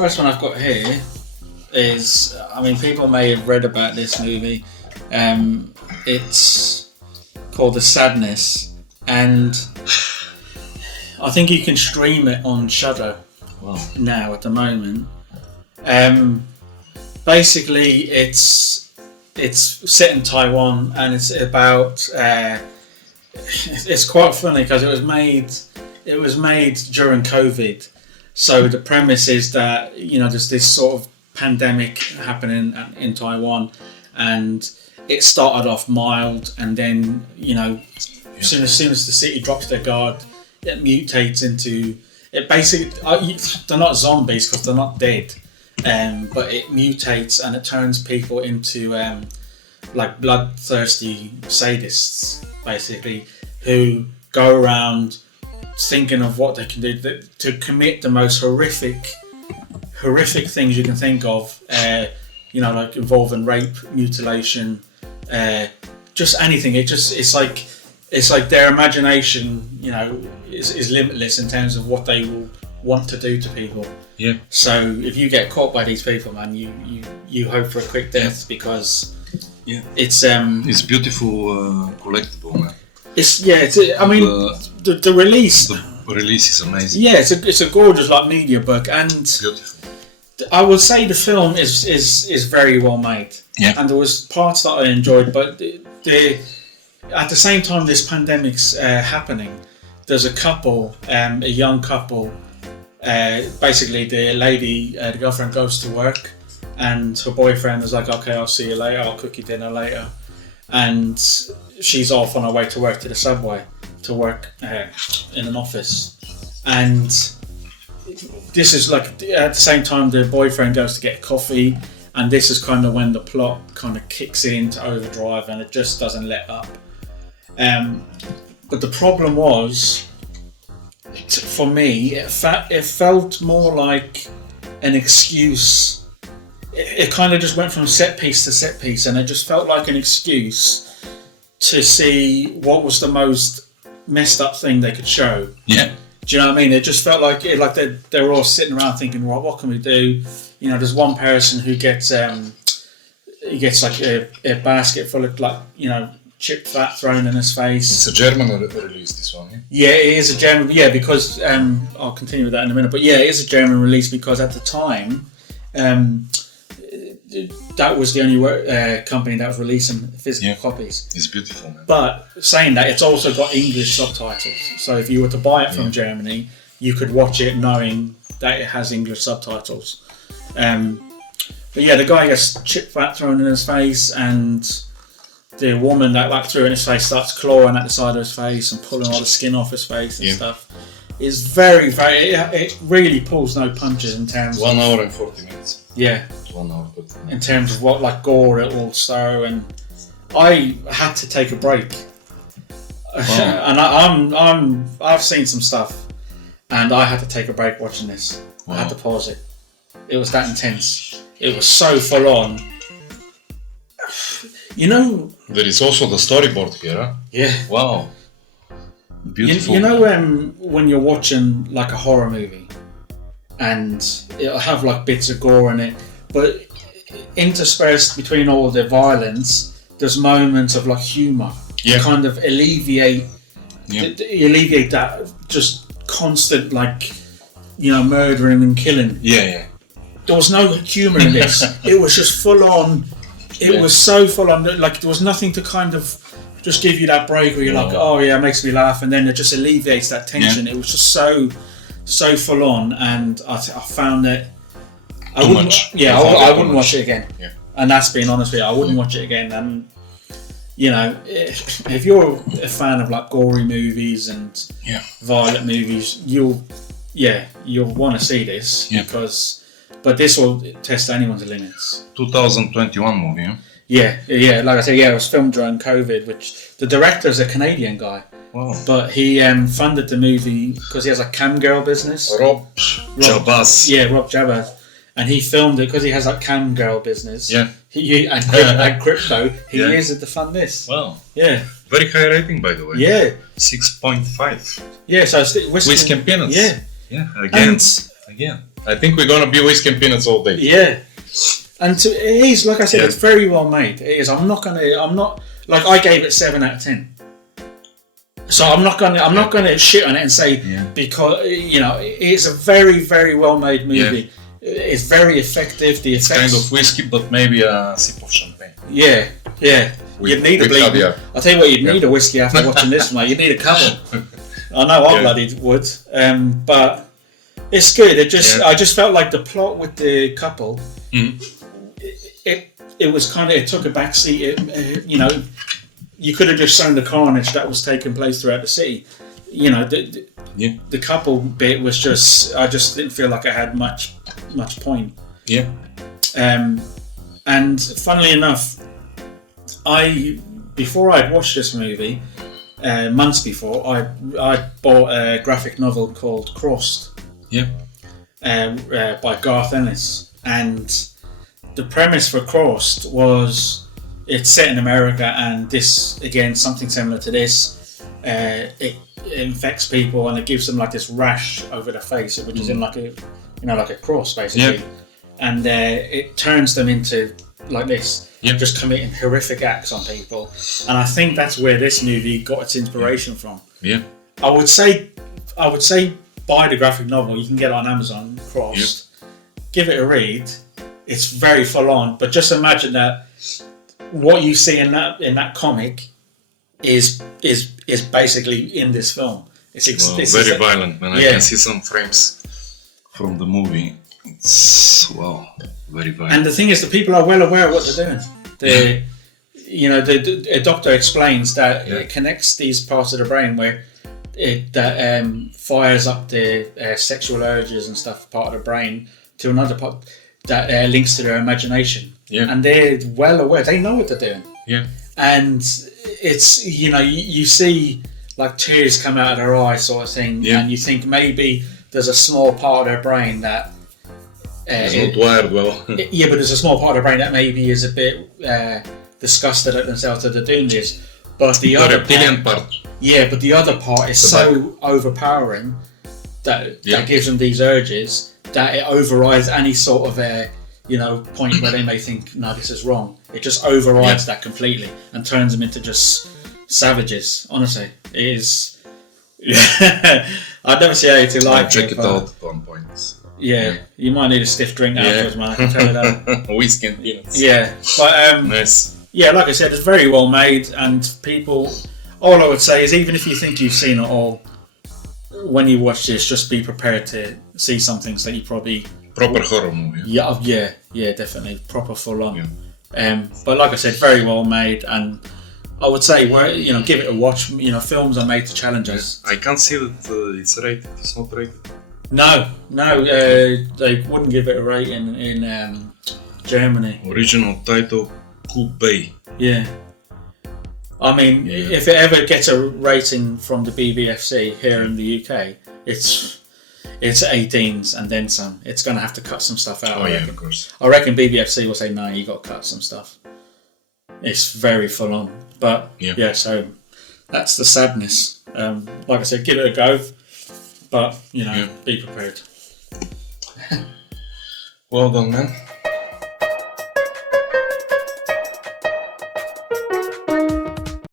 first one I've got here is, I mean, people may have read about this movie. It's called The Sadness, and I think you can stream it on Shudder now at the moment. Basically, it's set in Taiwan, and it's about. It's quite funny because it was made during COVID. So the premise is that there's this sort of pandemic happening in Taiwan, and it started off mild, and then as soon as the city drops their guard, it mutates into it. Basically, they're not zombies because they're not dead, but it mutates and it turns people into like bloodthirsty sadists, basically, who go around thinking of what they can do to commit the most horrific things you can think of, like involving rape, mutilation, just anything. It's like their imagination, is limitless in terms of what they will want to do to people. Yeah. So if you get caught by these people, man, you hope for a quick death because it's beautiful collectible, man. The release. The release is amazing. Yeah, it's a gorgeous media book, and beautiful. I would say the film is very well made. Yeah. And there was parts that I enjoyed, but at the same time this pandemic's happening, there's a couple, a young couple. Basically, the girlfriend goes to work, and her boyfriend is like, "Okay, I'll see you later. I'll cook you dinner later," and she's off on her way to work to the subway to work in an office. And this is like at the same time the boyfriend goes to get coffee, and this is kind of when the plot kind of kicks into overdrive, and it just doesn't let up. But the problem was, for me, it felt more like an excuse. It kind of just went from set piece to set piece, and it just felt like an excuse to see what was the most messed up thing they could show. Yeah. Do you know what I mean? It just felt like they were all sitting around thinking, well, what can we do? There's one person who gets like a basket full of chipped fat thrown in his face. It's a German release, this one, yeah? Yeah, it is a German, because I'll continue with that in a minute, but yeah, it is a German release because at the time that was the only company that was releasing physical copies. It's beautiful, man. But saying that, it's also got English subtitles. So if you were to buy it from Germany, you could watch it knowing that it has English subtitles. But yeah, the guy gets chip fat thrown in his face, and the woman that threw it in his face starts clawing at the side of his face and pulling all the skin off his face and stuff. It's very, very... It really pulls no punches in terms of... 1 hour and 40 minutes. Yeah. 1 hour 40 minutes. In terms of what gore it will show, and I had to take a break. Wow. And I've seen some stuff, and I had to take a break watching this. Wow. I had to pause it. It was that intense. It was so full on. There is also the storyboard here, huh? Yeah. Wow. Beautiful. When you're watching a horror movie, and it'll have bits of gore in it, but interspersed between all the violence, there's moments of humour to kind of alleviate that just constant murdering and killing. Yeah. There was no humour in this. It was just full on. It was so full on. There was nothing to kind of just give you that break where you're oh yeah, it makes me laugh, and then it just alleviates that tension. Yeah. It was just so full on, and I found that I wouldn't watch it again. Yeah. And that's being honest with you, I wouldn't watch it again. And if you're a fan of gory movies and violent movies, you'll want to see this but this will test anyone's limits. 2021 movie, huh? Yeah. Like I said, it was filmed during COVID, which the director is a Canadian guy. Wow. But he funded the movie because he has a cam girl business. Rob Jabbaz. Yeah, Rob Jabbaz. And he filmed it because he has a cam girl business. Yeah. And crypto. He used it to fund this. Wow. Yeah. Very high rating, by the way. Yeah. 6.5. Yeah, so Whiskey and Peanuts. Yeah. Yeah, again. Again, I think we're gonna be whiskey and peanuts all day. Yeah. And it is, like I said, it's very well made. It is. I'm not like, I gave it 7 out of 10. So I'm not gonna shit on it and say because it's a very, very well made movie. Yeah. It's very effective. The effects. It's kind of whiskey, but maybe a sip of champagne. Yeah. You'd need a bleed. I'll tell you what, you'd need a whiskey after watching this one. You'd need a couple. I know I bloody would. But it's good. I just felt like the plot with the couple. It was kind of, it took a backseat. You could have just shown the carnage that was taking place throughout the city. The couple bit was just, I just didn't feel like I had much point. Yeah. And funnily enough, before I'd watched this movie, months before, I bought a graphic novel called Crossed. Yeah. By Garth Ennis, and the premise for Crossed was it's set in America, and this, again, something similar to this, it infects people and it gives them like this rash over their face, which is in like a cross basically, and it turns them into like this, just committing horrific acts on people. And I think that's where this movie got its inspiration from. Yeah, I would say buy the graphic novel. You can get it on Amazon, Crossed. Give it a read. It's very full on, but just imagine that what you see in that comic is basically in this film. It's very violent, man. I can see some frames from the movie. It's very violent. And the thing is, the people are well aware of what they're doing. The doctor explains that it connects these parts of the brain where it fires up the sexual urges and stuff, part of the brain, to another part that links to their imagination. Yeah. And they're well aware. They know what they're doing. Yeah. And it's, you see like tears come out of their eyes sort of thing. Yeah. And you think maybe there's a small part of their brain that... it's not wired well. But there's a small part of their brain that maybe is a bit disgusted at themselves that they're doing this. But the other part. Yeah, but the other part is so overpowering that gives them these urges that it overrides any sort of point where they may think, no, this is wrong. It just overrides that completely and turns them into just savages. Honestly, it is. I'd never see anything like it. Check it out at one point. Yeah, you might need a stiff drink afterwards, man. I can tell you that. Whiskey and peanuts. Yeah, but nice. Yeah, like I said, it's very well made, and people. All I would say is, even if you think you've seen it all, when you watch this, just be prepared to see some things that you probably... Proper horror movie. Yeah, definitely. Proper full on. Yeah. But like I said, very well made, and I would say, give it a watch. Films are made to challenge us. I can't see that it's rated. It's not rated. No, they wouldn't give it a rating in Germany. Original title, Coupe. Yeah. I mean, if it ever gets a rating from the BBFC here in the UK, it's 18s and then some. It's going to have to cut some stuff out. Oh yeah, of course. I reckon BBFC will say, no, you got to cut some stuff. It's very full on. But so that's the sadness. Like I said, give it a go, but be prepared. Well done, man.